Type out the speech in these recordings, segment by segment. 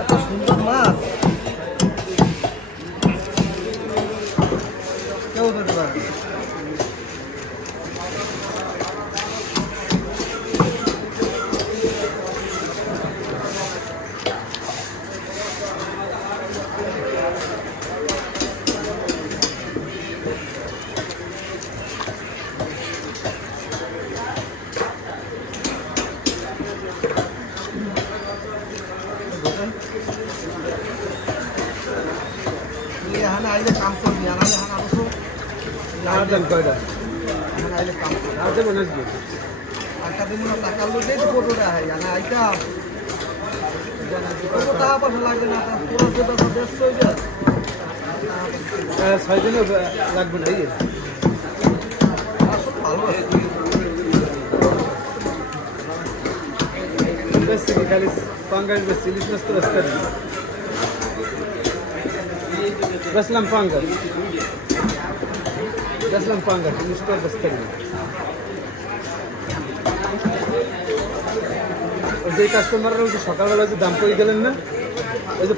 এত সুন্দর মাছ কেউ ধরতে পারে না। এখানে আইলে কাম করবি আর আমি এখানে আনছো আর দেন কয়টা এখানে আইলে কাম করবি আর দেবো নাকি টাকা দিব না টাকা লইলে তো ফটোটা হয় এখানে আইটা কত টাকা পয়সা লাগবে না পুরো যেটা 150 যায় 6 দিনও লাগবে না এই ভালো আছে বেশি খালি পাঙ্গাস বেশি ইলিশ মাছ তো রাস্তা Gaslam Pangas. Gaslam Pangas, Mr. Bastard. যে কাস্টমাররা ওই সকালবেলা যে দাম করে গেলেন না ওই যে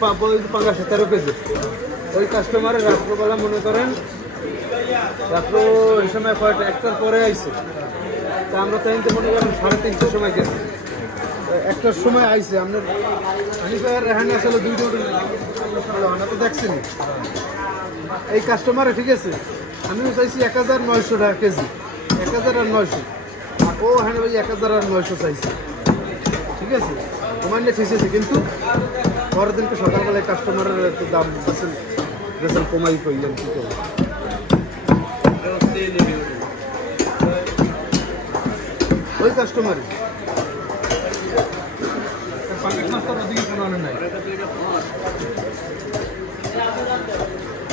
পাঙ্গাস 17 কেজি ওই কাস্টমারের রাত্রবেলা মনে করেন রাত্র এই সময় কয়টা একটার পরে আইছে তা আমরা তাই মনে করেন 3:30 সময় গেছি একটার সময় আইছে আপনার হানিফার রেহানি আসলে 2টা আমরা তো দেখছি এই কাস্টমারে ঠিক আছে আমিও চাইছি 1900 টাকা কেজি 1900 ও হ্যাঁ ভাই 1900 চাইছি ঠিক আছে তোমার নিয়ে ঠিক আছে কিন্তু পরের দিনকে সকালবেলায় কাস্টমারের একটু দাম আসেন বেতন কমাই কইলেন কি করবো ওই কাস্টমারই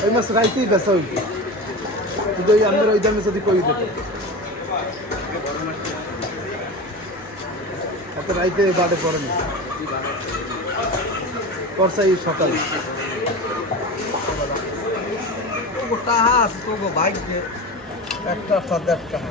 ওই মাছ রাইতেই বেচা হইত কিন্তু ওই আমরা ওই দামে যদি কই দেবো এত রাইতে বাড়ে পড়ে না করছাই সকালে টাকা আছে তো বাইক একটা 7 টাকা